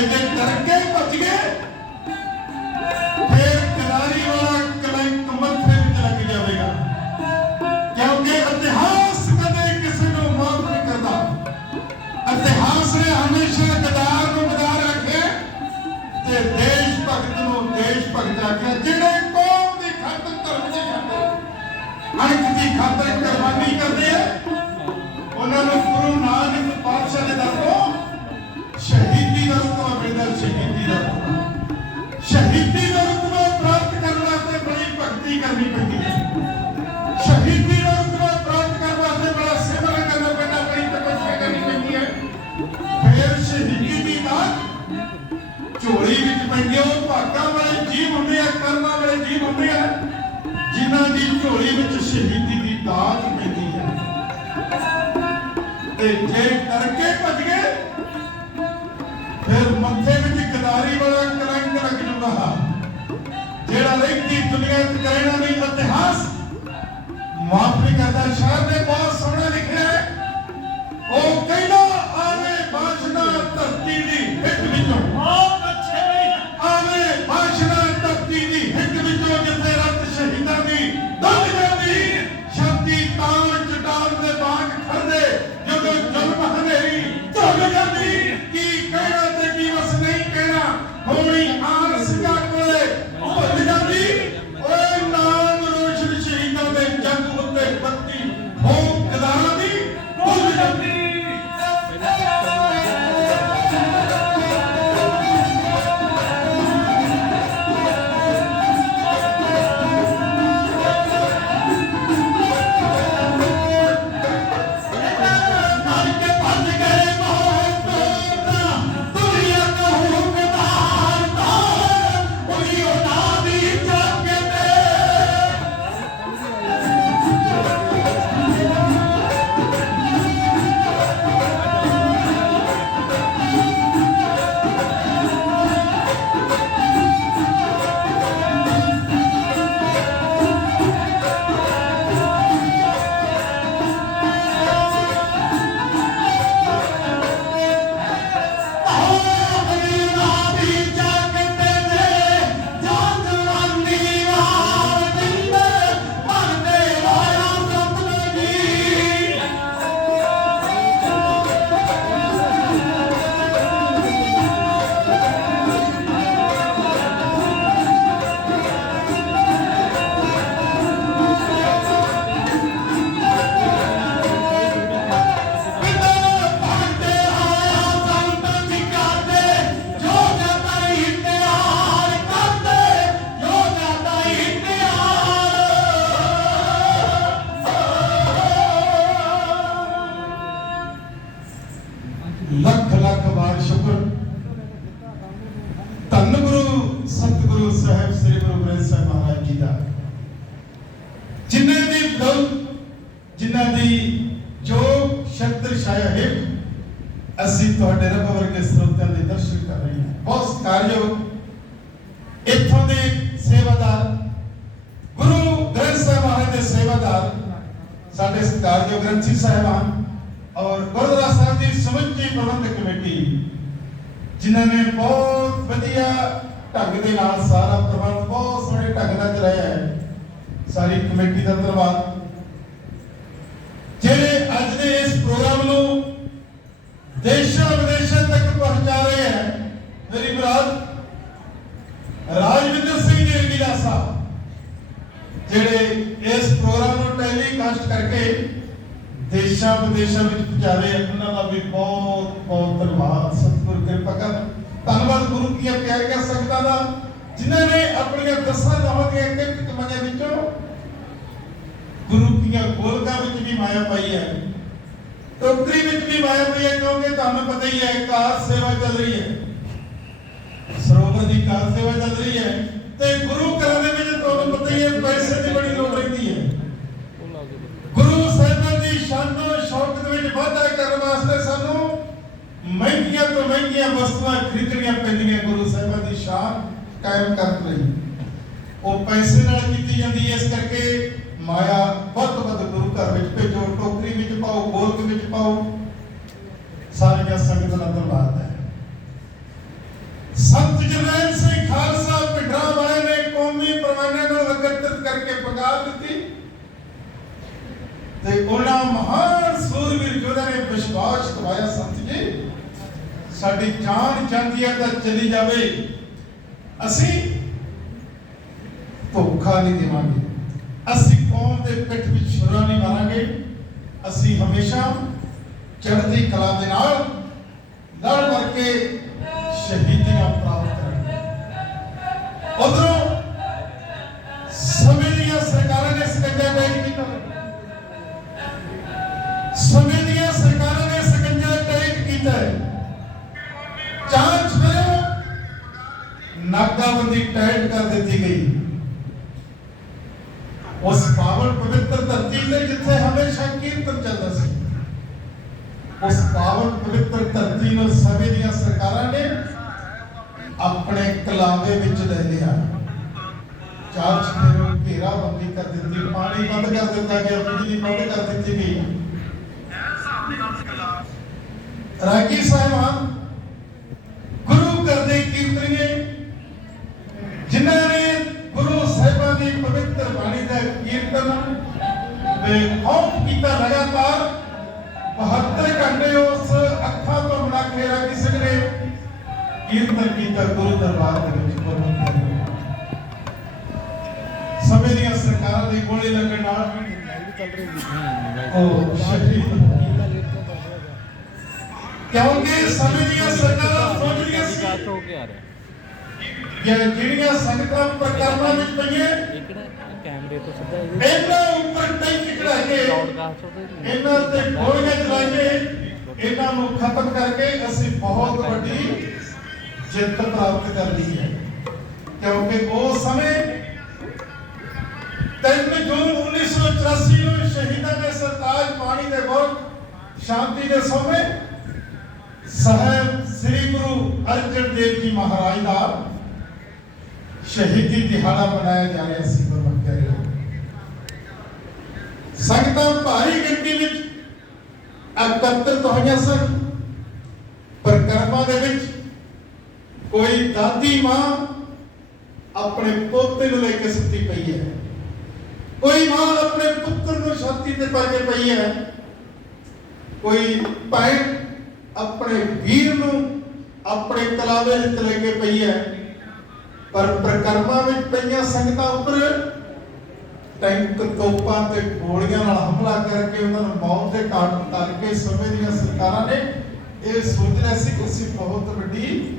ਤੇ ਤੇ ਜੇ ਕਰਕੇ ਭੱਜ ਗਏ। ਫਿਰ ਮੱਥੇ ਵਿੱਚ ਗਦਾਰੀ ਵਾਲਾ ਕਲੰਕ ਲੱਗ ਜੂਗਾ। ਜਿਹੜਾ ਰਹਿੰਦੀ ਦੁਨੀਆ ਤੇ ਕਹਿਣਾ ਨਹੀਂ ਇਤਿਹਾਸ ਮਾਫ ਕਰਦਾ। ਸ਼ਾਇਰ ਨੇ ਬਹੁਤ ਸੋਹਣਾ ਲਿਖਿਆ ਹੈ। ਉਹ ਕਹਿੰਦਾ ਆਵੇ ਬਾਸ਼ਨਾ ਧਰਤੀ ਦੀ ਹਿੱਕ ਵਿੱਚੋਂ। ਬਹੁਤ ਅੱਛੇ ਬਈ। ਆਵੇ ਬਾਸ਼ਨਾ ਧਰਤੀ ਦੀ ਹਿੱਕ ਵਿੱਚੋਂ ਜਿੱਥੇ ਲੱਖ ਲੱਖ ਵਾਰ ਸ਼ੁਕਰ। ਧੰਨ ਗੁਰੂ, ਸਤਿਗੁਰੂ ਸਾਹਿਬ, ਸ੍ਰੀ ਗੁਰੂ ਗ੍ਰੰਥ ਸਾਹਿਬ ਮਹਾਰਾਜ ਜੀ ਦਾ। ਜਿਨ੍ਹਾਂ ਦੀ ਦੌਲਤ ਜਿਨ੍ਹਾਂ ਦੀ ਜੋ ਸ਼ਕਤਰ ਛਾਇਆ ਹੈ ਅਸੀਂ ਤੁਹਾਡੇ ਰੱਬ ਵਰਗੇ ਸਰੋਤਿਆਂ ਦੇ ਦਰਸ਼ਨ ਕਰ ਰਹੇ ਹਾਂ। ਬਹੁਤ ਸਤਿਕਾਰਯੋਗ। ਇੱਥੋਂ ਦੇ ਸੇਵਾਦਾਰ, ਗੁਰੂ ਗ੍ਰੰਥ ਸਾਹਿਬ ਮਹਾਰਾਜ ਦੇ ਸੇਵਾਦਾਰ, ਸਾਡੇ ਸਤਿਕਾਰਯੋਗ ਗ੍ਰੰਥੀ ਸਾਹਿਬਾਨ ਔਰ ਗੁਰਦੁਆਰਾ ਸਾਹਿਬ ਦੀ ਸਮੁੱਚੀ ਪ੍ਰਬੰਧਕ ਕਮੇਟੀ, ਜਿਨ੍ਹਾਂ ਨੇ ਬਹੁਤ ਵਧੀਆ ਢੰਗ ਦੇ ਨਾਲ ਸਾਰਾ ਪ੍ਰਬੰਧ ਬਹੁਤ ਸੋਹਣੇ ਢੰਗ ਨਾਲ ਚਲਾਇਆ ਹੈ, ਸਾਰੀ ਕਮੇਟੀ ਦਾ ਧੰਨਵਾਦ। ਜਿਹੜੇ ਅੱਜ ਦੇ ਇਸ ਪ੍ਰੋਗਰਾਮ ਨੂੰ ਦੇਸ਼ਾਂ ਵਿਦੇਸ਼ਾਂ ਤੱਕ ਪਹੁੰਚਾ ਰਹੇ ਹੈ, ਮੇਰੀ ਮੁਰਾਦ ਰਾਜਵਿੰਦਰ ਸਿੰਘ ਜੀ ਰੰਗੀਲਾ ਸਾਹਿਬ, ਜਿਹੜੇ ਇਸ ਪ੍ਰੋਗਰਾਮ ਨੂੰ ਟੈਲੀਕਾਸਟ ਕਰਕੇ ਦੇਸ਼ਾਂ ਵਿਦੇਸ਼ਾਂ ਵਿੱਚ ਵਿਚਾਰੇ ਉਹਨਾਂ ਦਾ ਵੀ ਬਹੁਤ ਬਹੁਤ ਧੰਨਵਾਦ, ਸਤਿਗੁਰ, ਕਿਰਪਾ ਕਰ। ਧੰਨਵਾਦ ਗੁਰੂ ਕੀ ਪਿਆਰੀਆਂ ਸੰਗਤਾਂ ਦਾ, ਜਿਨ੍ਹਾਂ ਨੇ ਆਪਣੀਆਂ ਦਸਾਂ ਨਾਵਾਂ ਦੀਆਂ ਕਿਰਤ ਕਮਾਈਆਂ ਵਿੱਚੋਂ ਗੁਰੂ ਦੀਆਂ ਗੋਲਕਾਂ ਵਿੱਚ ਵੀ ਮਾਇਆ ਪਾਈ ਹੈ। ਟੋਕਰੀ ਵਿੱਚ ਵੀ ਮਾਇਆ ਪਈ ਹੈ, ਕਿਉਂਕਿ ਤੁਹਾਨੂੰ ਪਤਾ ਹੀ ਹੈ, ਕਾਰ ਸੇਵਾ ਚੱਲ ਰਹੀ ਹੈ। ਸਰੋਵਰ ਦੀ ਕਾਰ ਸੇਵਾ ਚੱਲ ਰਹੀ ਹੈ। ਤੇ ਗੁਰੂ ਘਰਾਂ ਦੇ ਵਿੱਚ ਤੁਹਾਨੂੰ ਪਤਾ ਹੀ ਹੈ, ਪੈਸੇ ਦੀ ਬੜੀ ਲੋੜ ਰਹਿੰਦੀ ਹੈ। ਸ਼ਾਨੋ ਸ਼ੌਕਤ ਵਿੱਚ ਵਾਧਾ ਕਰਨ ਵਾਸਤੇ ਸਾਨੂੰ ਮਹਿੰਗੀਆਂ ਤੋਂ ਮਹਿੰਗੀਆਂ ਵਸਤਾਂ ਖਰੀਦਣੀਆਂ ਪੈਂਦੀਆਂ ਗੁਰੂ ਸਾਹਿਬਾਂ ਦੀ ਸ਼ਾਨ ਕਾਇਮ ਕਰਨ ਲਈ। ਉਹ ਪੈਸੇ ਨਾਲ ਕੀਤੀ ਜਾਂਦੀ ਇਸ ਕਰਕੇ ਮਾਇਆ ਵੱਧ ਵੱਧ ਗੁਰੂ ਘਰ ਵਿੱਚ ਭੇਜੋ, ਟੋਕਰੀ ਵਿੱਚ ਪਾਓ, ਗੋਲਕ ਵਿੱਚ ਪਾਓ। ਸਾਰੀਆਂ ਸੰਗਤਾਂ ਦਾ ਧੰਨਵਾਦ ਹੈ। ਸੰਤ ਜਰਨੈਲ ਸਿੰਘ ਖਾਲਸਾ ਪਿੰਡਰਾ ਵਾਲੇ ਨੇ ਕੌਮੀ ਪਰਵਾਨੇ ਨੂੰ ਇਕੱਤਰ ਕਰਕੇ ਪਕਾ ਦਿੱਤੀ। ਉਹਨਾਂ ਮਹਾਨ ਸੂਰਵੀਰ ਯੋਧਿਆਂ ਨੇ ਵਿਸ਼ਵਾਸ ਦਿਵਾਇਆ ਸੰਤ ਜੀ ਸਾਡੀ ਜਾਨ ਜਾਂਦੀ ਹੈ ਤਾਂ ਚਲੀ ਜਾਵੇ। ਅਸੀਂ ਧੋਖਾ ਨਹੀਂ ਦੇਵਾਂਗੇ। ਅਸੀਂ ਕੌਮ ਦੇ ਪਿੱਠ ਵਿੱਚ ਛੁਰਾ ਨਹੀਂ ਮਾਰਾਂਗੇ। ਅਸੀਂ ਹਮੇਸ਼ਾ ਚੜ੍ਹਦੀ ਕਲਾ ਦੇ ਨਾਲ ਲੜ ਮਰ ਕੇ ਉਸ ਪਾਵਨ ਪਵਿੱਤਰ ਧਰਤੀ ਨੂੰ ਸਮੇਂ ਦੀਆਂ ਸਰਕਾਰਾਂ ਨੇ ਆਪਣੇ ਕਲਾਵੇ ਵਿੱਚ ਲੈ ਲਿਆ। ਚਾਰ ਚਿਹਰੇ ਘੇਰਾਬੰਦੀ ਕਰ ਦਿੱਤੀ। ਪਾਣੀ ਬੰਦ ਕਰ ਦਿੱਤਾ ਗਿਆ, ਬਿਜਲੀ ਬੰਦ ਕਰ ਦਿੱਤੀ ਗਈ। ਰਾਗੀ ਸਾਹਿਬਾਨ ਗੁਰੂ ਕਰਦੇ ਕੀਰਤਨੀਏ, ਜਿਨ੍ਹਾਂ ਨੇ ਗੁਰੂ ਸਾਹਿਬਾਂ ਦੀ ਪਵਿੱਤਰ ਬਾਣੀ ਦਾ ਕੀਰਤਨ ਬੇਖੌਫ ਕੀਤਾ ਕੀਰਤਨ ਕੀਤਾ ਗੁਰੂ ਦਰਬਾਰ ਦੇ ਵਿੱਚ ਦੇ ਸਮੇਂ ਦੀਆਂ ਸਰਕਾਰਾਂ ਦੀ ਗੋਲੀ ਲੱਗਣ ਨਾਲ ਉਹ ਸ਼ਹੀਦ ਹੋ ਗਏ। ਕਿਉਂਕਿ ਸਮੇਂ ਦੀਆਂ ਸਰਕਾਰਾਂ ਸੋਚਦੀਆਂ ਸੀ ਕਾਟ ਹੋ ਕੇ ਆ ਰਿਹਾ। ਜਿਹੜੀਆਂ ਸੰਗਤਾਂ ਪ੍ਰਕਰਮਾਂ ਵਿੱਚ ਪਈਆਂ ਕੈਮਰੇ ਤੋਂ ਸਿੱਧਾ ਇਹ ਇਹਨਾਂ ਉੱਪਰ ਟੈਂਕ ਚੜਾ ਕੇ ਇਹਨਾਂ ਤੇ ਗੋਲੀਆਂ ਚਲਾ ਕੇ ਇਹਨਾਂ ਨੂੰ ਖਤਮ ਕਰਕੇ ਅਸੀਂ ਬਹੁਤ ਵੱਡੀ ਜਿੱਤ ਪ੍ਰਾਪਤ ਕਰ ਹੈ। ਕਿਉਂਕਿ ਉਸ ਸਮੇਂ 3 ਜੂਨ 1984 ਨੂੰ ਸ਼ਹੀਦਾਂ ਦੇ ਸਰਤਾਜ ਪਾਣੀ ਦੇ ਬਹੁਤ ਸ਼ਾਂਤੀ ਦੇ ਸਮੇਂ, ਸਾਹਿਬ ਸ੍ਰੀ ਗੁਰੂ ਅਰਜਨ ਦੇਵ ਜੀ ਮਹਾਰਾਜ ਦਾ ਸ਼ਹੀਦੀ ਦਿਹਾੜਾ ਮਨਾਇਆ ਜਾ ਰਿਹਾ ਸੀ ਗੁਰਮਤਿ ਸੰਗਤਾਂ ਭਾਰੀ ਗਿਣਤੀ ਵਿੱਚ ਇਕੱਤਰਿਤ ਹੋਈਆਂ ਸਨ ਪ੍ਰਕਰਮਾਂ ਦੇ ਵਿੱਚ ਕੋਈ ਦਾਦੀ ਮਾਂ ਆਪਣੇ ਪੋਤੇ ਨੂੰ ਲੈ ਕੇ ਸੁੱਤੀ ਪਈ ਹੈ। ਕੋਈ ਮਾਂ ਆਪਣੇ ਪੁੱਤਰ ਨੂੰ ਛਾਤੀ ਤੇ ਪਾ ਕੇ ਪਈ ਹੈ। ਕੋਈ ਭੈਣ ਆਪਣੇ ਵੀਰ ਨੂੰ ਆਪਣੇ ਕਲਾਵੇ ਵਿੱਚ ਲੈ ਕੇ ਪਈ ਹੈ। ਪਰ ਪ੍ਰਕਰਮਾਂ ਵਿੱਚ ਪਈਆਂ ਸੰਗਤਾਂ ਉੱਪਰ ਟੈਂਕ ਤੋਪਾਂ ਤੇ ਗੋਲੀਆਂ ਨਾਲ ਹਮਲਾ ਕਰਕੇ ਉਹਨਾਂ ਨੂੰ ਮੌਤ ਦੇ ਘਾਟ ਉਤਾਰ ਕੇ ਸਮੇਂ ਦੀਆਂ ਸਰਕਾਰਾਂ ਨੇ ਇਹ ਸੋਚ ਲਿਆ ਸੀ ਕਿ ਅਸੀਂ ਬਹੁਤ ਵੱਡੀ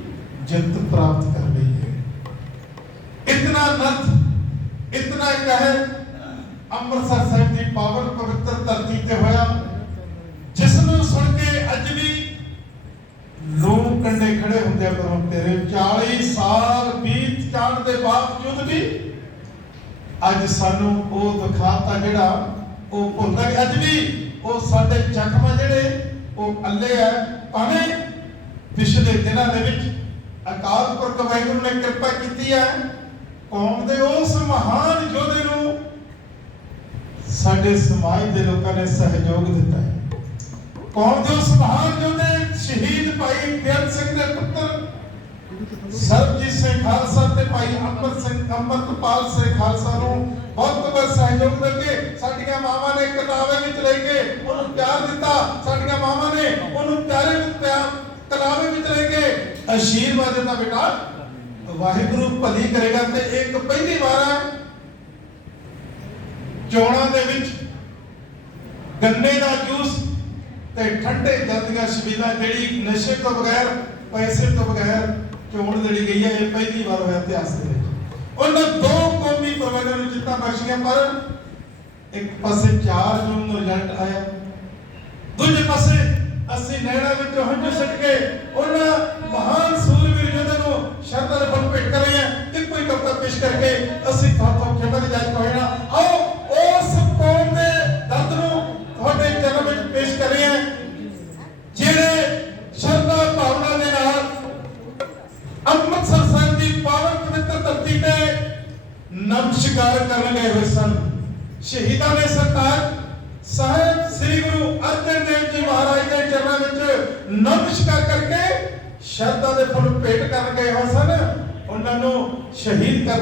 ਜਿੱਤ ਪ੍ਰਾਪਤ ਕਰ ਲਈ ਹੈ। ਇਤਨਾ ਨਤ ਇਤਨਾ ਕਹਿਰ ਅੰਮ੍ਰਿਤਸਰ ਸਾਹਿਬ ਦੀ ਪਾਵਨ ਪਵਿੱਤਰ ਧਰਤੀ ਤੇ ਹੋਇਆ। ਜਿਸ ਨੂੰ ਸੁਣ ਕੇ ਅੱਜ ਵੀ ਲੋਕ ਕੰਡੇ ਖੜੇ ਹੁੰਦੇ ਆ ਪਰਮ ਤੇਰੇ। 40 ਸਾਲ ਬੀਤ ਜਾਣ ਦੇ ਬਾਵਜੂਦ ਵੀ ਅੱਜ ਸਾਨੂੰ ਉਹ ਦਿਖਾਤਾ ਜਿਹੜਾ ਉਹ ਭੁੱਲਦਾ ਅੱਜ ਵੀ ਉਹ ਸਾਡੇ ਜ਼ਖਮ ਆ ਜਿਹੜੇ ਉਹ ਅੱਲੇ ਆ। ਭਾਵੇਂ ਪਿਛਲੇ ਦਿਨਾਂ ਦੇ ਵਿੱਚ ਅਕਾਲ ਪੁਰਖ ਵਾਹਿਗੁਰੂ ਨੇ ਕਿਰਪਾ ਕੀਤੀ ਹੈ। ਕੌਮ ਦੇ ਉਸ ਮਹਾਨ ਯੋਧੇ ਨੂੰ ਸਾਡੇ ਸਮਾਜ ਦੇ ਲੋਕਾਂ ਨੇ ਸਹਿਯੋਗ ਦਿੱਤਾ ਹੈ। ਕੌਮ ਦੇ ਉਸ ਮਹਾਨ ਯੋਧੇ ਸ਼ਹੀਦ ਭਾਈ ਬੇਅੰਤ ਸਿੰਘ ਦੇ ਪੁੱਤਰ, ਸਰਬਜੀਤ ਸਿੰਘ ਖਾਲਸਾ ਤੇ ਭਾਈ ਅੰਮ੍ਰਿਤ ਸਿੰਘ, ਅੰਮ੍ਰਿਤਪਾਲ ਸਿੰਘ ਖਾਲਸਾ ਨੂੰ ਬਹੁਤ ਬਹੁਤ ਸਹਿਯੋਗ ਦਿੱਤੇ ਸਾਡੀਆਂ ਮਾਵਾਂ ਨੇ ਕਿਤਾਬਾਂ ਵਿੱਚ ਲੈ ਕੇ ਉਹਨੂੰ ਪਿਆਰ ਦਿੱਤਾ। ਸਾਡੀਆਂ ਮਾਵਾਂ ਨੇ ਉਹਨੂੰ ਪਿਆਰੇ ਵਿੱਚ ਪਿਆਰ ਕਿਤਾਬਾਂ ਵਿੱਚ ਲੈ ਕੇ ਅਸ਼ੀਰਵਾਦ ਦਿੱਤਾ ਬੇਟਾ। ਵਾਹਿਗੁਰੂ ਭਲੀ ਕਰੇਗਾ ਤੇ ਇੱਕ ਪਹਿਲੀ ਵਾਰ ਹੈ ਚੋਣਾਂ ਦੇ ਵਿੱਚ ਗੰਨੇ ਦਾ ਜੂਸ ਤੇ ਠੰਡੇ ਜਲ ਦੀਆਂ ਜਿਹੜੀ ਨਸ਼ੇ ਤੋਂ ਬਗੈਰ, ਪੈਸੇ ਤੋਂ ਬਗੈਰ ਚੋਣ ਜਿਹੜੀ ਗਈ ਹੈ, ਇਹ ਪਹਿਲੀ ਵਾਰ ਹੋਇਆ ਇਤਿਹਾਸ ਦੇ ਵਿੱਚ। ਉਹਨਾਂ ਦੋ ਕੌਮੀ ਪ੍ਰਬੰਧਾਂ ਨੂੰ ਜਿੱਤਾਂ ਬਖਸ਼ੀਆਂ, ਪਰ ਇੱਕ ਪਾਸੇ 4 ਜੂਨ ਨੂੰ ਰਿਜ਼ਲਟ ਆਇਆ। ਦੂਜੇ ਪਾਸੇ ਅਸੀਂ ਨਹਿਰਾਂ ਵਿੱਚ ਹੰਝੂ ਸੱਟ ਕੇ ਉਹਨਾਂ ਮਹਾਨ ਸੂਰਵੀਰ ਯੋਧੇ ਨੂੰ ਸ਼ਰਧਾ ਦੇ ਫਲ ਭੇਟ ਕਰ ਰਹੇ ਹਾਂ ਇੱਕੋ ਹੀ ਕਵਿਤਾ ਪੇਸ਼ ਕਰਕੇ ਅਸੀਂ ਤੁਹਾਨੂੰ ਖਿਮਾ ਦੀ ਜਾਇਜ਼ ਹੋਣਾ ਆਓ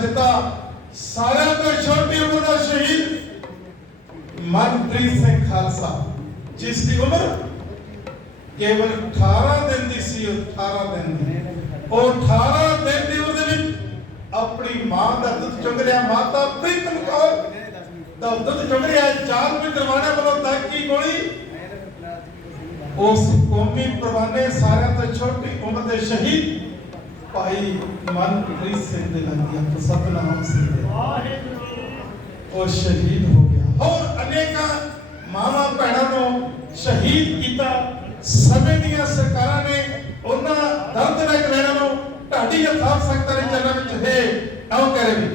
ਦਿੱਤਾ। ਸਾਰਿਆਂ ਤੋਂ ਛੋਟੀ ਉਮਰ ਦਾ ਸ਼ਹੀਦ ਮਨਪ੍ਰੀਤ ਸਿੰਘ ਖਾਲਸਾ, ਜਿਸ ਦੀ ਉਮਰ ਕੇਵਲ 18 ਦਿਨ ਦੀ ਸੀ 18 ਦਿਨ ਦੀ। ਉਹ 18 ਦਿਨ ਦੀ ਉਮਰ ਦੇ ਵਿੱਚ ਆਪਣੀ ਮਾਂ ਦਾ ਦੁੱਧ ਚੁੰਗ ਰਿਹਾ ਮਾਤਾ ਪ੍ਰੀਤਮ ਕੌਰ ਦਾ ਦੁੱਧ ਚੁੰਗ ਰਿਹਾ ਚਾਰ ਵੀ ਦਰਵਾਜ਼ੇ ਵੱਲੋਂ ਤੱਕ ਕੀ ਗੋਲੀ। ਉਸ ਕੌਮੀ ਪ੍ਰਵਾਨੇ ਸਾਰਿਆਂ ਤੋਂ ਛੋਟੀ ਉਮਰ ਦੇ ਸ਼ਹੀਦ ਭਾਈ ਮਨਪ੍ਰੀਤ ਸਿੰਘ ਦੇ ਲੱਗਿਆ ਸਤਨਾਮ ਸਿੰਘ ਦੇ। ਉਹ ਸ਼ਹੀਦ ਹੋ ਗਿਆ। ਹੋਰ ਅਨੇਕਾਂ ਮਾਵਾਂ ਭੈਣਾਂ ਨੂੰ ਸ਼ਹੀਦ ਕੀਤਾ। ਸਮੇਂ ਦੀਆਂ ਸਰਕਾਰਾਂ ਨੇ ਉਹਨਾਂ ਦਰਦਨਾਕ ਲੈਣਾ ਨੂੰ ਢਾਡੀ ਯਥਾਰਥ ਸਕਤਾਂ ਦੇ ਚਰਨਾਂ ਵਿੱਚ ਹੈ ਆਓ ਕਰੇ ਵੀ